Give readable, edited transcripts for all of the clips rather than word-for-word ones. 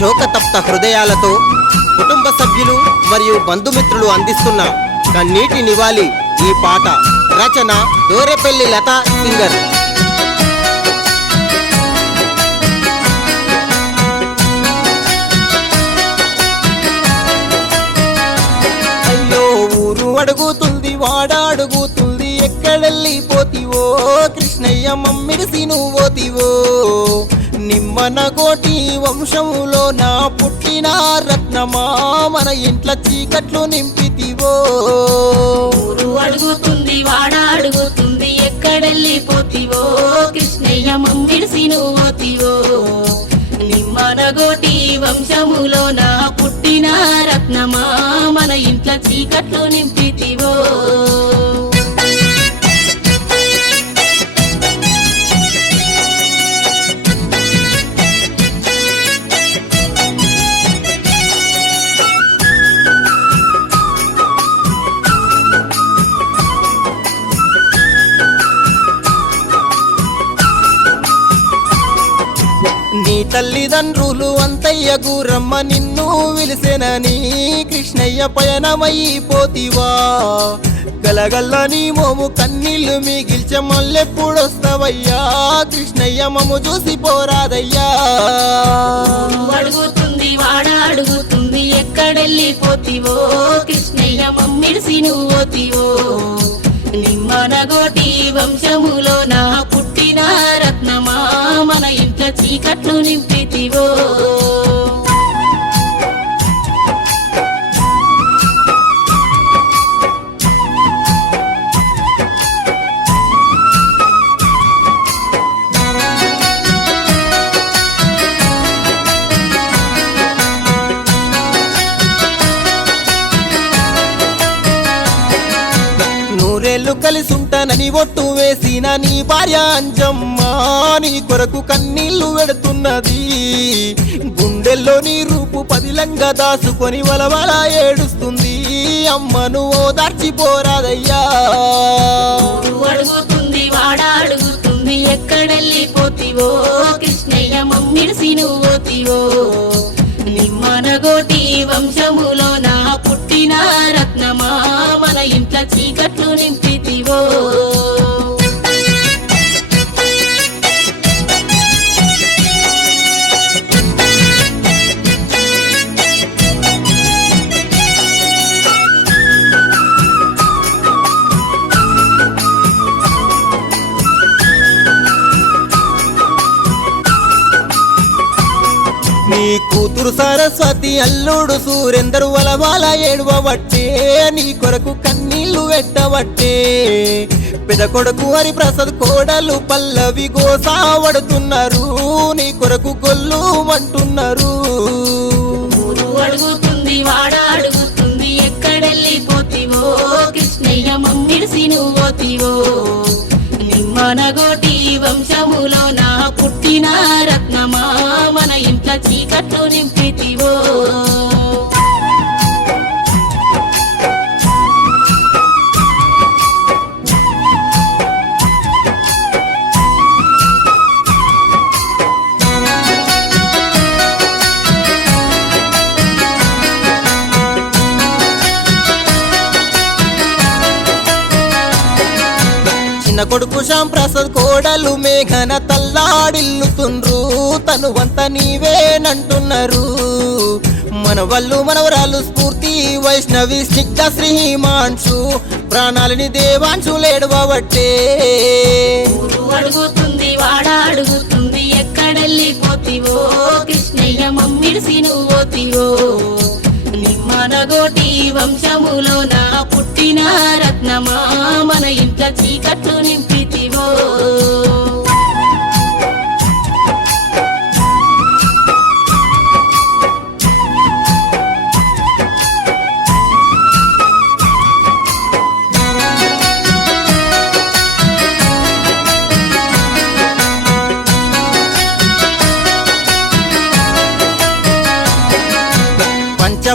శోకతప్త హృదయాలతో కుటుంబ సభ్యులు మరియు బంధుమిత్రులు అందిస్తున్న కన్నీటి నివాళి ఈ పాట. రచన దోరెపల్లి లతా సింగర్. అయ్యో ఊరు అడుగుతుంది, వాడ అడుగుతుంది, ఎక్కడెళ్ళిపోతివో కృష్ణయ్య మమ్మిడిసి నువ్వోతివో. నిమ్మనగోటి వంశములో నా పుట్టిన రత్నమా, మన ఇంట్ల చీకట్లు నింపితివో. ఊరు అడుగుతుంది, వాడ అడుగుతుంది, ఎక్కడెళ్ళిపోతివో కృష్ణయ్య మమ్మిడిసి నువ్వోతివో. నిమ్మనగోటి వంశములో నా పుట్టిన రత్నమా, మన ఇంట్ల చీకట్లు నింపితివో. నీ తల్లిదండ్రులు అంతయ్య గూరమ్మ నిన్ను విలిసెనని కృష్ణయ్య పయనమైపోతివా. గలగల్ల నీ మోము కన్నీళ్లు మిగిల్చే మళ్ళెప్పుడొస్తావయ్యా కృష్ణయ్య మమ్ము చూసి పోరాదయ్యా. అడుగుతుంది, వాడ అడుగుతుంది, ఎక్కడెళ్ళిపోతివో కృష్ణయ్య మమ్మిడిసి నువ్వోతివో. నిమ్మనగోటి వంశములో నా పుట్టిన రత్నమా, మన ఇంట్ల చీకట్లు నింపితివో. నూరేళ్లు కలిసుంటానని ఒట్టు వేసిన నీ భార్య అంజమ్మ నీ కొరకు కన్నీళ్లు వెడుతున్నది. గుండెల్లో నీ రూపు పదిలంగా దాసుకొని వలవల ఏడుస్తుంది. అమ్మను ఓదార్చిపోరాదయ్యా. అడుగుతుంది, వాడ అడుగుతుంది, ఎక్కడెళ్ళిపోతివో కృష్ణయ్య మమ్మిడిసి నువ్వోతివో. నిమ్మనగోటి వంశములో నా పుట్టిన రత్నమా, మన ఇంట్ల చీకట్లు నింపితివో. నీ కూతురు సరస్వతి అల్లుడు సూరేందరు వలవాల ఏడవబట్టే నీ కొరకు కన్నీళ్లు వెట్టబట్టే. పెద కొడుకు హరిప్రసాద్ కోడలు పల్లవి గోసావడుతున్నారు, నీ కొరకు గొల్లు అంటున్నారు. అడుగుతుంది, వాడ అడుగుతుంది, ఎక్కడెళ్ళిపోతివో కృష్ణయ్య మమ్మిడిసి నువ్వోతివో. నిమ్మనగోటి వంశములో నా పుట్టిన రత్నమా, మన ఇంట్ల చీకట్లు నింపితివో. చిన్న కొడుకు శ్యాంప్రసాద్ కోడలు మేఘన తల్లాడిల్లుతుండ్రు, తనువంత నీవేనంటున్నారు. మనవళ్ళు మనవరాలు స్ఫూర్తి వైష్ణవి స్నిగ్ధ శ్రీమాన్షు ప్రాణాలని దేవాంశు లేడవబట్టే. అడుగుతుంది, వాడ అడుగుతుంది, ఎక్కడెళ్ళిపోతివో కృష్ణయ్య మమ్మిడిసి నువ్వోతివో. నిమ్మనగోటి వంశములో నా పుట్టిన రత్నమా, మన ఇంట్ల చీకట్లు నింపితివో.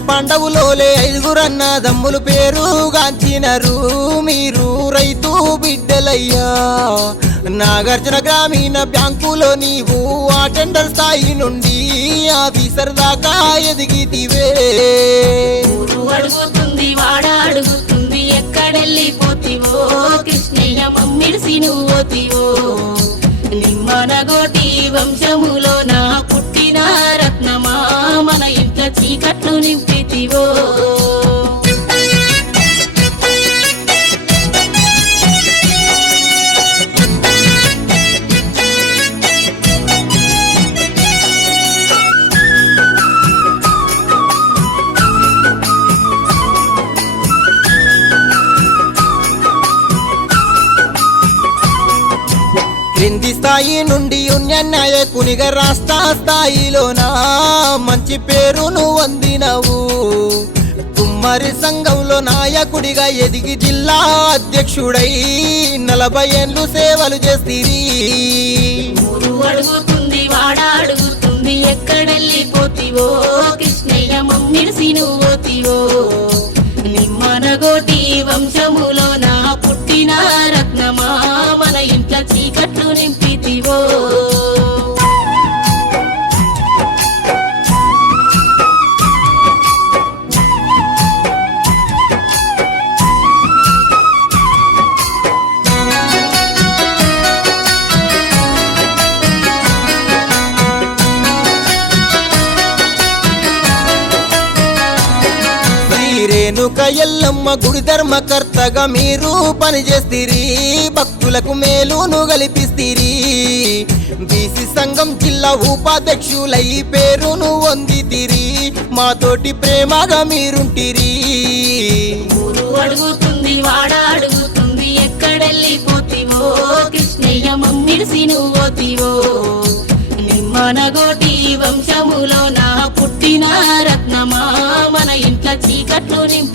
పంచపాండవులోలే ఐదుగురన్న దమ్ములు పేరుగాంచినరు మీరు రైతు బిడ్డలయ్యా నాగార్జున గ్రామీణ బ్యాంకులో నీవు అటెండర్ స్థాయి నుండి ఆఫీసర్ దాకా ఎదిగితివే ఊరు అడుగుతుంది వాడ అడుగుతుంది ఎక్కడెళ్ళిపోతివో కృష్ణయ్య మమ్మిడిసి నువ్వోతివో నిమ్మనగోటి వంశములో నా పుట్టిన రత్నమా మన ఇంట చీకట్లు నింపితివో క్రింది స్థాయి నుండి యూనియన్ నాయకునిగా రాష్ట్ర స్థాయిలోనా మంచి పేరును అందినవు కుమ్మరి సంఘంలో నాయకుడిగా ఎదిగి జిల్లా అధ్యక్షుడై 40 ఏళ్ళు సేవలు చేసిరి ఊరు అడుగుతుంది వాడ అడుగుతుంది ఎక్కడెళ్ళిపోతివో కృష్ణయ్య మమ్మిడిసి నువ్వోతివో నిమ్మనగోటి వంశములో నా పుట్టిన రత్నమా మన ఇంట చీకట్లు నింపితివో రేణుక ఎల్లమ్మ గుడి ధర్మకర్తగా మీరు పనిచేస్తిరి భక్తులకు మేలును గలిపిస్తిరి బీసీ సంఘం జిల్లా ఉపాధ్యక్షులై పేరును పొందితిరి మాతోటి ప్రేమగా మీరుంటిరి ఊరు అడుగుతుంది వాడ అడుగుతుంది ఎక్కడెళ్ళిపోతివో కృష్ణయ్య మమ్మిడిసి నువ్వోతివో నిమ్మనగోటి వంశములో నా పుట్టిన రత్నమా మన ఇంట్ల చీకట్లు నింపి